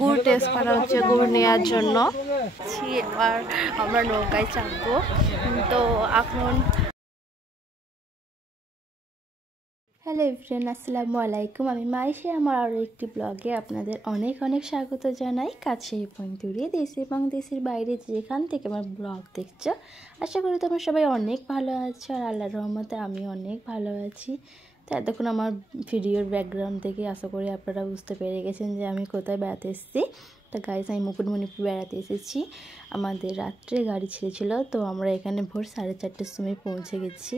গুড় টেস্ট করা হচ্ছে, গুড় নেওয়ার জন্য। এবার আমরা নৌকায় চাপবো। তো এখন হ্যালো এভরিওয়ান, আসসালামু আলাইকুম। আমি মাইশা, আমার আরও একটি ব্লগে আপনাদের অনেক অনেক স্বাগত জানাই। কাছে এবং দূরে, দেশ এবং দেশের বাইরে যেখান থেকে আমার ব্লগ দেখছো, আশা করি তোমরা সবাই অনেক ভালো আছো। আর আল্লাহর রহমতে আমি অনেক ভালো আছি। তো এতক্ষণ আমার ভিডিওর ব্যাকগ্রাউন্ড থেকে আশা করি আপনারা বুঝতে পেরে গেছেন যে আমি কোথায় বেড়াতে এসেছি। তো গাইস, আমি মুকুটমণিপুর বেড়াতে এসেছি। আমাদের রাত্রে গাড়ি ছেড়েছিল, তো আমরা এখানে ভোর 4:30টার সময় পৌঁছে গেছি।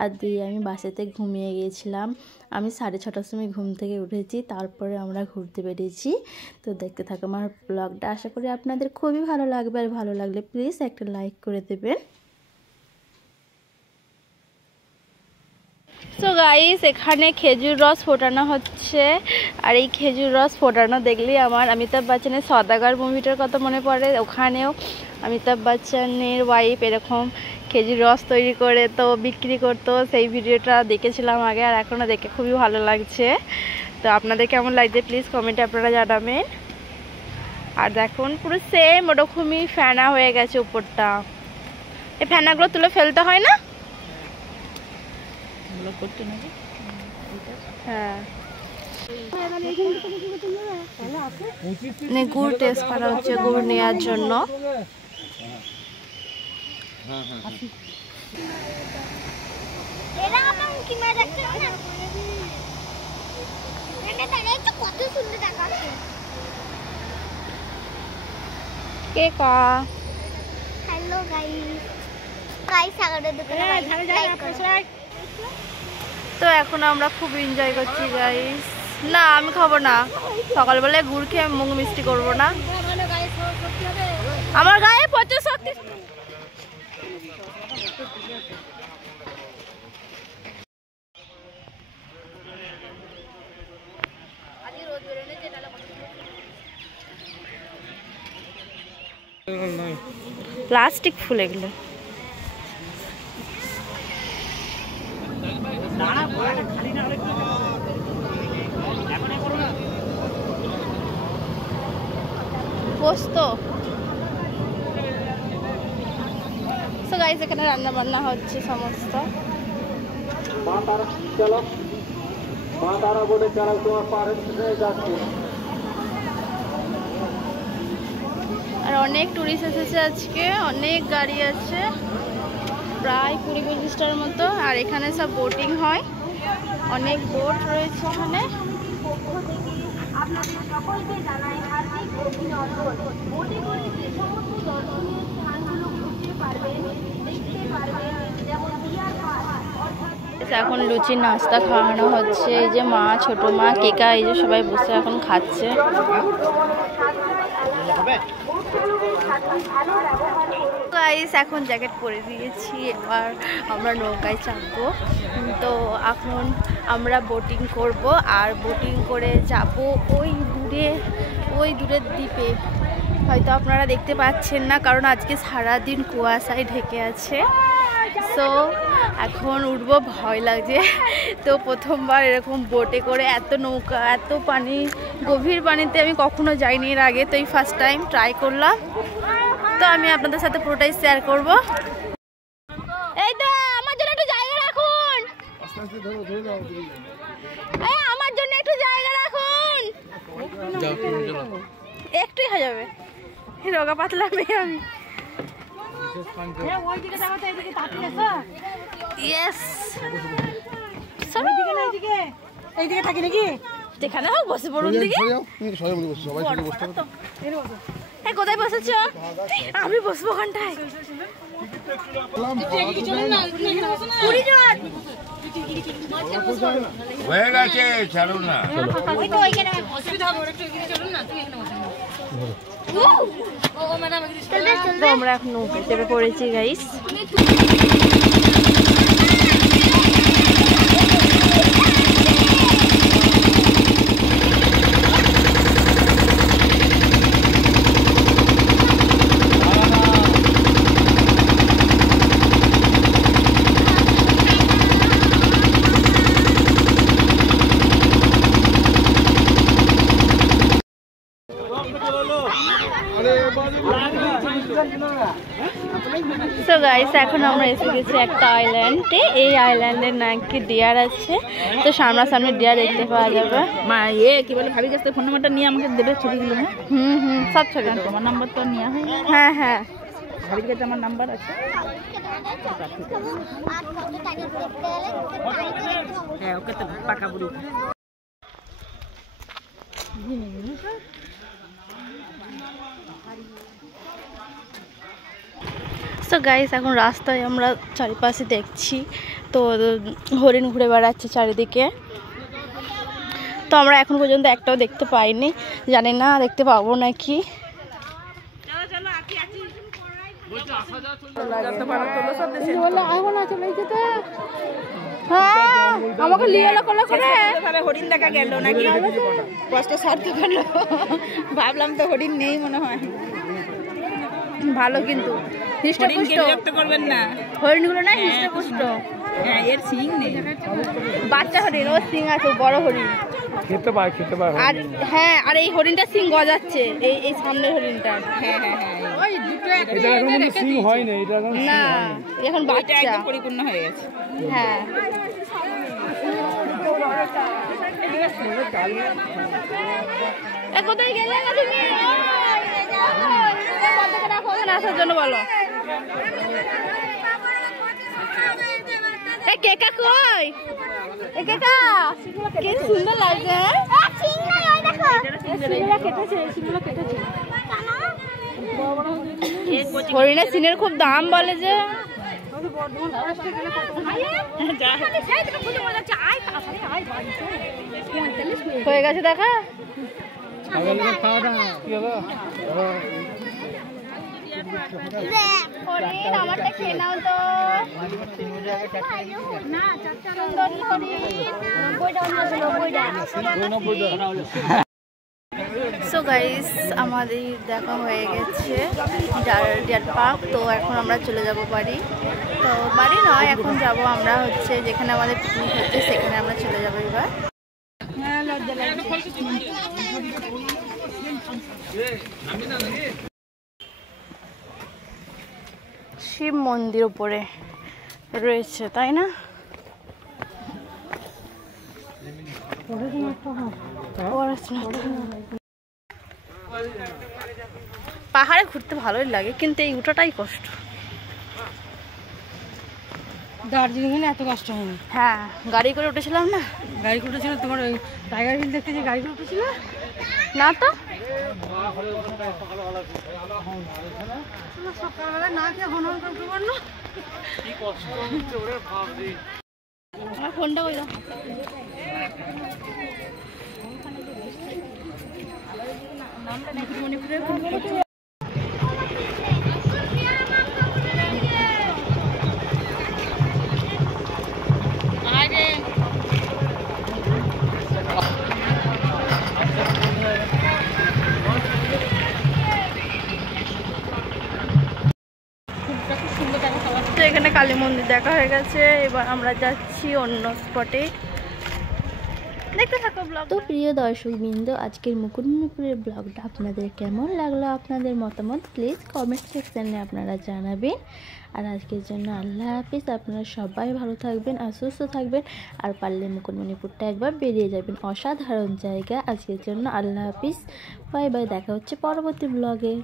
আর দিয়ে আমি বাসেতে ঘুমিয়ে গিয়েছিলাম। আমি 6:30টার সময় ঘুম থেকে উঠেছি, তারপরে আমরা ঘুরতে বেরিয়েছি। তো দেখতে থাকো আমার ব্লগটা, আশা করি আপনাদের খুবই ভালো লাগবে। আর ভালো লাগলে প্লিজ একটা লাইক করে দেবেন। তো গাইস, এখানে খেজুর রস ফোটানো হচ্ছে। আর এই খেজুর রস ফোটানো দেখলেই আমার অমিতাভ বচ্চনের সওদাগর মুভিটার কথা মনে পড়ে। ওখানেও অমিতাভ বচ্চনের ওয়াইফ এরকম খেজুর রস তৈরি করে তো বিক্রি করতো, সেই ভিডিওটা দেখেছিলাম আগে। আর এখনও দেখে খুবই ভালো লাগছে। তো আপনাদের কেমন লাগছে প্লিজ কমেন্টে আপনারা জানাবেন। আর দেখুন পুরো সেম ওরকমই ফেনা হয়ে গেছে উপরটা। এই ফেনাগুলো তুলে ফেলতে হয় না? হ্যাঁ, গুড় টেস্ট করা হচ্ছে, গুড় নেওয়ার জন্য। কে কা হ্যালো গাইস, সাগরের দোকানে। তো এখন আমরা খুব এনজয় করছি গাইস। না, আমি খাবো না। সকালবেলায় গুড় খেয়ে মুখ মিষ্টি করবো না। আমার গায়ে প্রচুর শক্তি। প্লাস্টিক ফুল এগুলো। পোস্ত। সো গাইস, এখানে রান্না বান্না হচ্ছে সমস্ত। আর অনেক টুরিস্ট এসেছে আজকে, অনেক গাড়ি আছে, প্রায় 20-25টার মতো। আর এখানে সব বোটিং হয়, অনেক বোট রয়েছে এখানে। আপনাদের সকলকে জানাই হার্দিক অভিনন্দন। বোটে করে যে সমস্ত দর্শনীয় স্থানগুলো ঘুরতে পারবেন, দেখতে পারবেন, যেমন ডিয়ার পার্ক। এখন লুচি নাস্তা খাওয়ানো হচ্ছে। এই যে মা, ছোট মা, কেকা, এই যে সবাই বসে এখন খাচ্ছে। গাইস, এখন জ্যাকেট পরে দিয়েছি, এবার আমরা নৌকায় চাপবো। তো এখন আমরা বোটিং করব, আর বোটিং করে যাব ওই দূরের দ্বীপে। হয়তো আপনারা দেখতে পাচ্ছেন না, কারণ আজকে সারাদিন কুয়াশায় ঢেকে আছে। সো এখন উঠবো, ভয় লাগছে। তো প্রথমবার এরকম বোটে করে, এত নৌকা, এত পানি, গভীর পানিতে আমি কখনো যাইনি এর আগে। তো এই ফার্স্ট টাইম ট্রাই করলাম। তো আমি আপনাদের সাথে পুরোটাই শেয়ার করব। এই তো আমার জন্য একটু জায়গা রাখুন, আমার জন্য একটু জায়গা রাখুন। একটুই হয়ে যাবে, রোগা পাতলা মেয়ে আমি। যেখানে হোক বসে পড়ুন। কোথায় বসেছ? আমি বসবো ওখানটায়। হয়ে গেছে, ছাড়ুন না। আমরা এখন নৌকায় চেপে পড়েছি গাইস। গাইস এখন আমরা এসে গেছি একটা আইল্যান্ডে। এই আইল্যান্ডের নাকি ডিয়ার আছে, তো সামনাসামনি ডিয়ার দেখতে পাওয়া যাবে। মা কি বলে ভাবির কাছ থেকে ফোন নাম্বারটা নিয়ে আমাকে দেবে ছবিগুলো। হ্যাঁ সব ছবি তোমার নাম্বার তো নেওয়া হয়। হ্যাঁ ভাবির কাছে আমার নাম্বার আছে। হ্যাঁ ওকে তো পাকা বুড়ি। তো গাইস এখন রাস্তায় আমরা চারিপাশে দেখছি, তো হরিণ ঘুরে বেড়াচ্ছে চারিদিকে। তো আমরা এখন পর্যন্ত একটাও দেখতে পাইনি, জানি না দেখতে পাবো নাকি। আমাকে নিয়ে এলো কোলে করে, হরিণ দেখা গেল নাকি? কষ্ট সার্থক হলো। ভাবলাম তো হরিণ নেই মনে হয়। ভালো কিন্তু বিরক্ত করবেন না। হরিণগুলো না হৃষ্টপুষ্ট। হ্যাঁ এর সিং নেই, বাচ্চা হরিণ, ও সিং আছে, বড় হরিণ খেতে পায়। আর হ্যাঁ, আর এই হরিণটা সিং গজাচ্ছে, এই সামনের হরিণটা। হ্যাঁ ওই দুটো এটা এখন সিং হয় না, এটা না এখন বাচ্চা একদম পরিপূর্ণ হয়ে গেছে। হ্যাঁ কোথায় গেলে তুমি? আসার জন্য বলো। কেকা কই? কেকা কি সুন্দর লাগছে। হরিণের সিনের খুব দাম বলে যে। হয়ে গেছে দেখা। হরিণ আমারটা খেয়ে নাও তো। সো গাইস আমাদের দেখা হয়ে গেছে ডিয়ার পার্ক। তো এখন আমরা চলে যাব বাড়ি। তো বাড়ি নয়, এখন যাব আমরা হচ্ছে যেখানে আমাদের পিকনিক হচ্ছে সেখানে আমরা চলে যাবো এবার। শিব মন্দির উপরে রয়েছে, তাই না? পাহাড়ে ঘুরতে ভালোই লাগে, কিন্তু এই উঠাটাই কষ্ট। দার্জিলিং এত কষ্ট হয়নি। হ্যাঁ গাড়ি করে উঠেছিলাম না। গাড়ি করে উঠেছিল তোমার ওই টাইগার হিল দেখতে, যে গাড়ি করে উঠেছিল না তো সকালবেলা না খেয়ে হনন করতে পারলো। আমার ফোনটা কই দাও। তো এখানে কালী মন্দির দেখা হয়ে গেছে, এবার আমরা যাচ্ছি অন্য স্পটে। দেখতে থাকো ব্লগ। তো প্রিয় দর্শকবৃন্দ, আজকের মুকুটমণিপুরের ব্লগটা আপনাদের কেমন লাগলো, আপনাদের মতামত প্লিজ কমেন্ট সেকশানে আপনারা জানাবেন। আর আজকের জন্য আল্লাহ হাফিজ। আপনারা সবাই ভালো থাকবেন আর সুস্থ থাকবেন, আর পারলে মুকুটমণিপুরটা একবার বেরিয়ে যাবেন, অসাধারণ জায়গা। আজকের জন্য আল্লাহ হাফিজ, বাই বাই। দেখা হচ্ছে পরবর্তী ব্লগে।